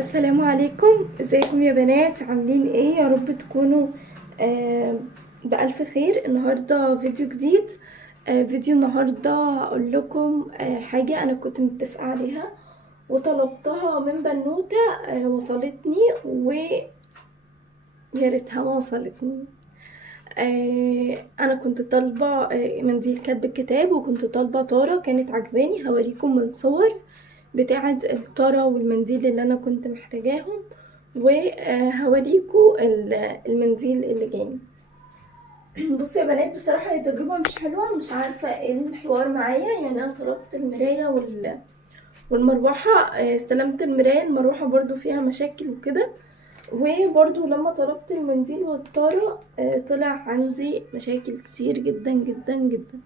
السلام عليكم. ازيكم يا بنات؟ عاملين ايه؟ يا رب تكونوا بألف خير. النهاردة فيديو جديد. فيديو النهاردة هقول لكم حاجة انا كنت متفقة عليها وطلبتها من بنوتة. وصلتني ويا ريتها ما وصلتني. انا كنت طالبة منديل كاتب الكتاب، وكنت طالبة طارة كانت عجباني. هوريكم الصور بتاعة الطارة والمنديل اللي انا كنت محتاجاهم، وهوريكم المنديل اللي جاني. بصوا يا بنات، بصراحة هي تجربة مش حلوة، مش عارفة ايه الحوار معايا. يعني انا طلبت المراية والمروحة. استلمت المراية، المروحة برضو فيها مشاكل وكده. وبرضو لما طلبت المنديل والطارة طلع عندي مشاكل كتير جدا جدا جدا.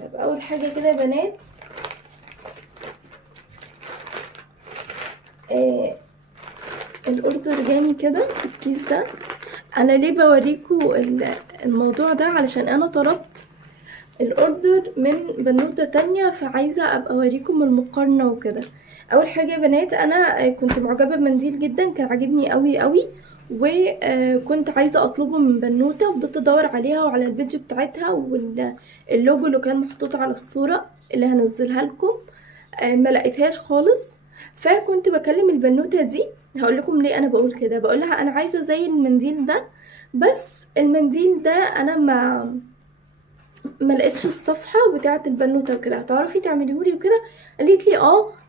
طيب اول حاجة كده يا بنات، الاوردر جاني كده في الكيس ده. انا ليه بوريكم الموضوع ده؟ علشان انا طلبت الاوردر من بنوتة تانية، فعايزة ابقى اوريكم المقارنة وكده. اول حاجة يا بنات، انا كنت معجبة بمنديل جدا، كان عاجبني قوي قوي، وكنت عايزة اطلبه من بنوتة. فضلت ادور عليها وعلى الفيديو بتاعتها واللوجو اللي كان محطوط على الصورة اللي هنزلها لكم، ما لقيتهاش خالص. فكنت بكلم البنوتة دي. هقول لكم ليه انا بقول كده. بقول لها انا عايزة زي المنديل ده، بس المنديل ده انا ما لقيتش الصفحه بتاعه البنوته وكده، هتعرفي تعمليهولي وكده؟ قالت لي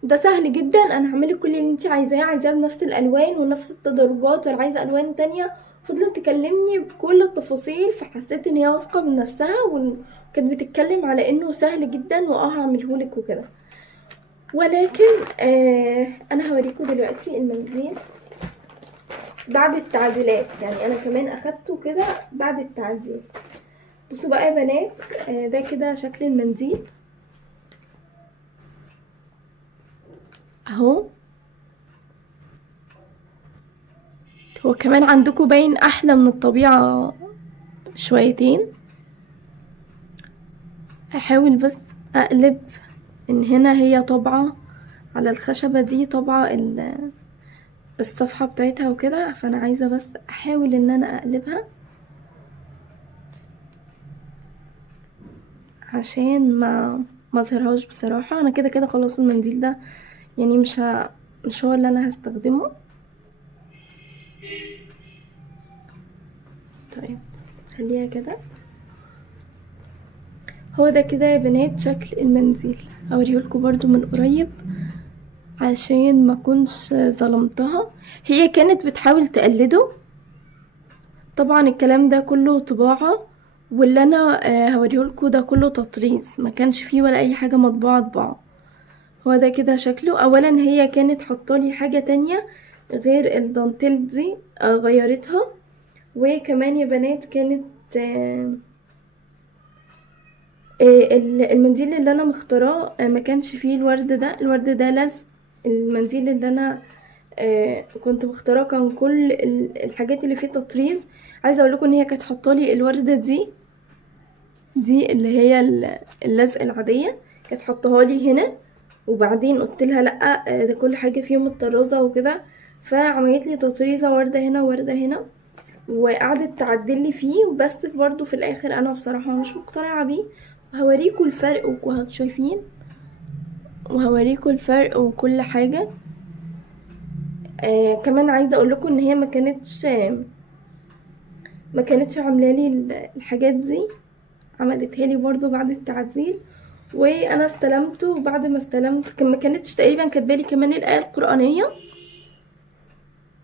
ده سهل جدا، انا هعملك كل اللي انت عايزاه بنفس الالوان ونفس التدرجات، ولا عايزه الوان تانية. فضلت تكلمني بكل التفاصيل، فحسيت ان هي واثقه من نفسها وكانت بتتكلم على انه سهل جدا هعملهولك وكده. ولكن انا هوريكم دلوقتي المنديل بعد التعديلات. يعني انا كمان اخدته كده بعد التعديل. بصوا بقى يا بنات، ده كده شكل المنديل اهو. هو كمان عندكم باين احلى من الطبيعة شويتين. هحاول بس اقلب ان هنا هي طبعة على الخشبة دي، طبعة الصفحة بتاعتها وكده. فانا عايزة بس احاول ان انا اقلبها عشان ما اظهرهاش. بصراحة انا كده كده خلاص المنديل ده يعني مش هو اللي انا هستخدمه. طيب خليها كده. هو ده كده يا بنات شكل المنديل. هوريهولكوا برضو من قريب عشان ما كنش ظلمتها. هي كانت بتحاول تقلده، طبعا الكلام ده كله طباعة، واللي انا هوريهولكوا ده كله تطريز، ما كانش فيه ولا اي حاجة مطبوعة طباعة. هو ده كده شكله. اولا هي كانت حطالي حاجة تانية غير الدانتيل دي، غيرتها. وكمان يا بنات كانت المنديل اللي انا مختاراه ما كانش فيه الورد ده لزق. المنديل اللي انا كنت مختاراه كان كل الحاجات اللي فيه تطريز. عايزه اقول لكم ان هي كانت حاطالي الورده دي اللي هي اللزق العاديه، كانت حطاها لي هنا. وبعدين قلت لها لا، ده كل حاجه فيه متطرزه وكده. فعملت لي تطريزه ورده هنا وورده هنا، وقعدت تعدل لي فيه. وبس برضو في الاخر انا بصراحه مش مقتنعه بيه. وهوريكم الفرق وهتشوفين، وهوريكم الفرق وكل حاجه. كمان عايزه اقول لكم ان هي ما كانتش عامله لي الحاجات دي، عملتها لي برضو بعد التعديل. وانا استلمته، وبعد ما استلمت ما كانتش تقريبا كاتبالي كمان الايه القرانيه،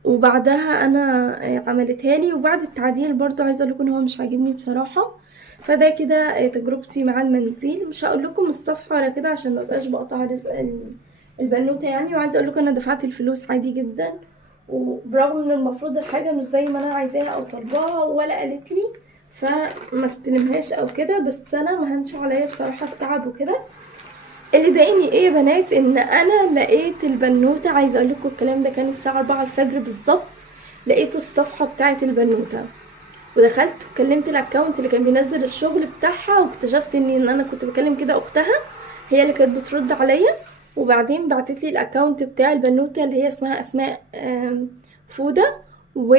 وبعدها انا عملتها لي. وبعد التعديل برضو عايزه اقول لكم ان هو مش عاجبني بصراحه. فده كده تجربتي مع المنديل. مش هقول لكم الصفحه ولا كده عشان ما بقاش بقطع رزق البنوته يعني. وعايزه اقول لكم انا دفعت الفلوس عادي جدا، وبرغم ان المفروض الحاجه مش زي ما انا عايزاها او طالباها ولا قالت لي، فما استلمهاش او كده. بس انا ما هنش عليا بصراحه التعب وكده. اللي ضايقني ايه يا بنات، ان انا لقيت البنوته، عايزه اقول لكم الكلام ده كان الساعه 4 الفجر بالظبط، لقيت الصفحه بتاعه البنوته، ودخلت وكلمت الاكونت اللي كان بينزل الشغل بتاعها، واكتشفت ان انا كنت بكلم كده اختها، هي اللي كانت بترد عليا. وبعدين بعتت لي الاكونت بتاع البنوته اللي هي اسمها اسماء فوده، و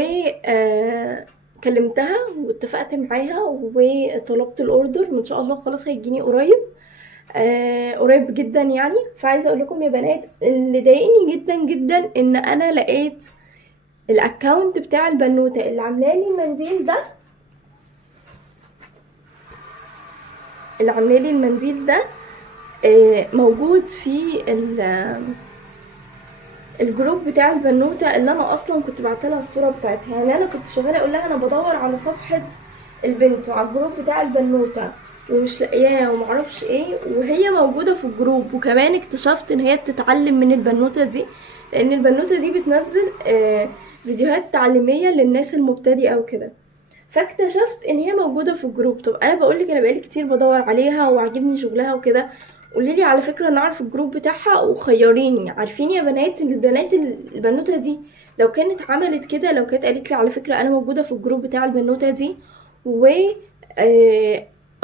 كلمتها واتفقت معاها وطلبت الاوردر، وان شاء الله خلاص هيجيني قريب، قريب جدا يعني. فعايزه اقول لكم يا بنات، اللي ضايقني جدا جدا ان انا لقيت الاكونت بتاع البنوته اللي عامله لي المنديل ده، موجود في الجروب بتاع البنوته اللي انا اصلا كنت بعتلها الصوره بتاعتها. يعني انا كنت شغاله اقول لها انا بدور على صفحه البنت وعلى الجروب بتاع البنوته ومش لاقياها ومعرفش ايه، وهي موجوده في الجروب. وكمان اكتشفت ان هي بتتعلم من البنوته دي، لان البنوته دي بتنزل فيديوهات تعليميه للناس المبتدئه وكده. فاكتشفت ان هي موجوده في الجروب. طب انا بقولك انا بقالي كتير بدور عليها وعجبني شغلها وكده، قوليلي على فكره انا اعرف الجروب بتاعها وخيريني. عارفين يا بنات ان البنات البنوته دي لو كانت عملت كده، لو كانت قالت لي على فكره انا موجوده في الجروب بتاع البنوته دي، و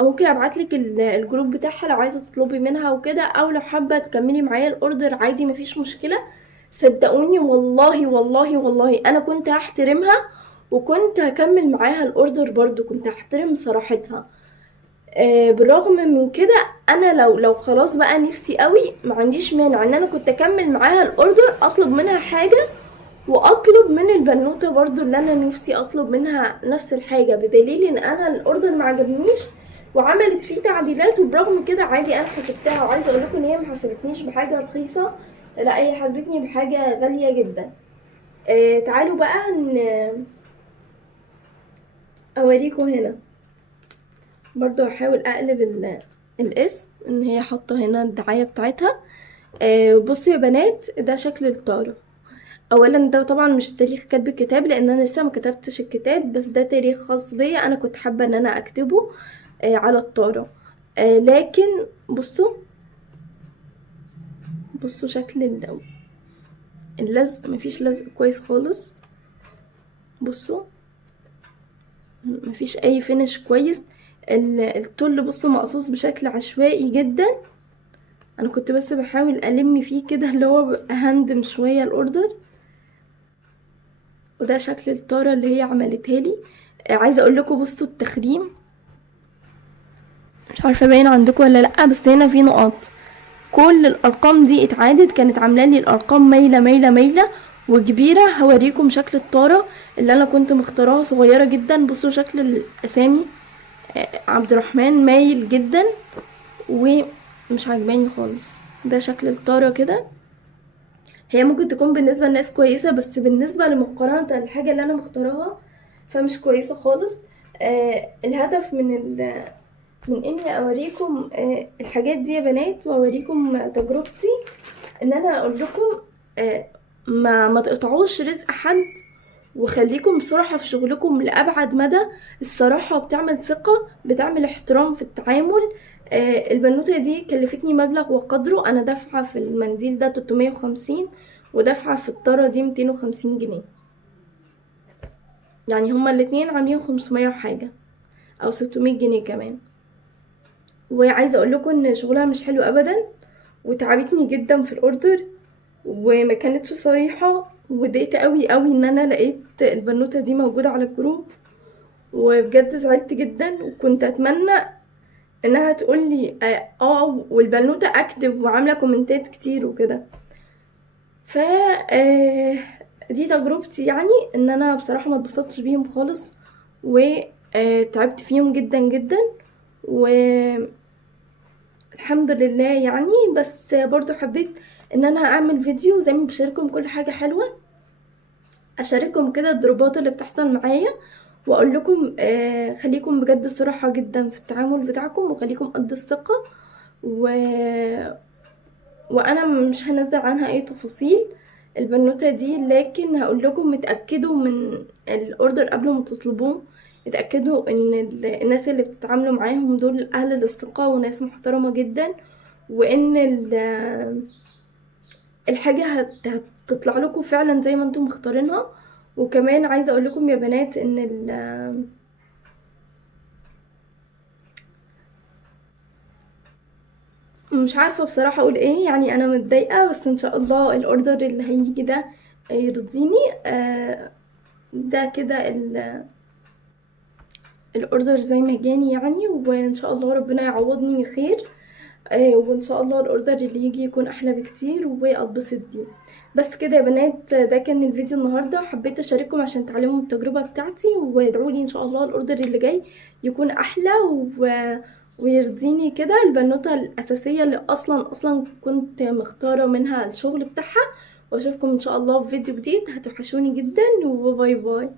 ممكن ابعتلك الجروب بتاعها لو عايزه تطلبي منها وكده، او لو حابه تكملي معايا الاوردر عادي مفيش مشكله. صدقوني والله والله والله انا كنت هحترمها وكنت هكمل معاها الاوردر، برضو كنت هحترم صراحتها. بالرغم من كده انا لو خلاص بقى نفسي قوي، ما عنديش مانع ان انا كنت اكمل معاها الاوردر، اطلب منها حاجة واطلب من البنوتة برضو اللي انا نفسي اطلب منها نفس الحاجة، بدليل ان انا الاوردر ما عجبنيش وعملت فيه تعديلات، وبرغم كده عادي انا حسبتها. وعايزه اقول لكم ان هي ما حسبتنيش بحاجه رخيصه، لا هي حسبتني بحاجه غاليه جدا. تعالوا بقى اوريكم هنا. برضو هحاول اقلب الاسم ان هي حاطه هنا الدعايه بتاعتها. بصوا يا بنات، ده شكل الطاره. اولا ده طبعا مش تاريخ كتب الكتاب لان انا لسه ما كتبتش الكتاب، بس ده تاريخ خاص بيا انا كنت حابه ان انا اكتبه على الطاره. لكن بصوا شكل اللزق، مفيش لزق كويس خالص. بصوا مفيش اي فينش كويس. التل بصوا مقصوص بشكل عشوائي جدا. انا كنت بس بحاول الم فيه كده اللي هو هندم شويه الاوردر. وده شكل الطاره اللي هي عملتها لي. عايزه اقول لكم بصوا التخريم، مش عارفه باين عندكم ولا لا، بس هنا في نقاط. كل الارقام دي اتعادت، كانت عامله لي الارقام مايله مايله مايله وكبيره. هوريكم شكل الطاره اللي انا كنت مختاراها صغيره جدا. بصوا شكل الاسامي، عبد الرحمن مايل جدا ومش عاجباني خالص. ده شكل الطاره كده. هي ممكن تكون بالنسبه لناس كويسه، بس بالنسبه لمقارنه الحاجه اللي انا مختاراها فمش كويسه خالص. الهدف من اني اوريكم الحاجات دي يا بنات واوريكم تجربتي، ان انا اقول لكم ما تقطعوش رزق حد، وخليكم صراحة في شغلكم لأبعد مدى. الصراحة بتعمل ثقة، بتعمل احترام في التعامل. البنوتة دي كلفتني مبلغ وقدره. أنا دافعة في المنديل ده 350 ودافعة في الطارة دي 250 جنيه، يعني هما الاتنين عاملين 500 وحاجة أو 600 جنيه كمان. وعايزة أقول لكم إن شغلها مش حلو أبدا، وتعبتني جدا في الأوردر وما كانتش صريحة. وضايقت قوي قوي ان انا لقيت البنوتة دي موجودة على الجروب، وبجد زعلت جدا. وكنت اتمنى انها تقولي والبنوتة اكتف وعاملة كومنتات كتير وكده. ف دي تجربتي، يعني ان انا بصراحة ما اتبسطتش بيهم خالص وتعبت فيهم جدا جدا، والحمد لله يعني. بس برضو حبيت ان انا اعمل فيديو زي ما بشارككم كل حاجة حلوة، اشارككم كده الضربات اللي بتحصل معايا، واقول لكم خليكم بجد صراحة جدا في التعامل بتاعكم، وخليكم قد الثقة. و... وانا مش هنزل عنها اي تفاصيل البنوتة دي، لكن هقول لكم اتأكدوا من الاوردر قبل ما تطلبوه. اتأكدوا ان الناس اللي بتتعاملوا معاهم دول اهل الثقة وناس محترمة جدا، وان الحاجة هتطلع لكم فعلا زي ما انتم مختارينها. وكمان عايزة اقول لكم يا بنات ان مش عارفة بصراحة اقول ايه، يعني انا متضايقة، بس ان شاء الله الاوردر اللي هيجي ده يرضيني. ده كده الاوردر زي ما جاني يعني، وان شاء الله ربنا يعوضني خير. وان شاء الله الاوردر اللي يجي يكون احلى بكتير واتبسط بيه. بس كده يا بنات، ده كان الفيديو النهارده، حبيت اشارككم عشان تعلموا التجربه بتاعتي، وادعوا لي ان شاء الله الاوردر اللي جاي يكون احلى ويرضيني كده، البنوته الاساسيه اللي اصلا كنت مختاره منها الشغل بتاعها. واشوفكم ان شاء الله في فيديو جديد، هتوحشوني جدا، وباي باي.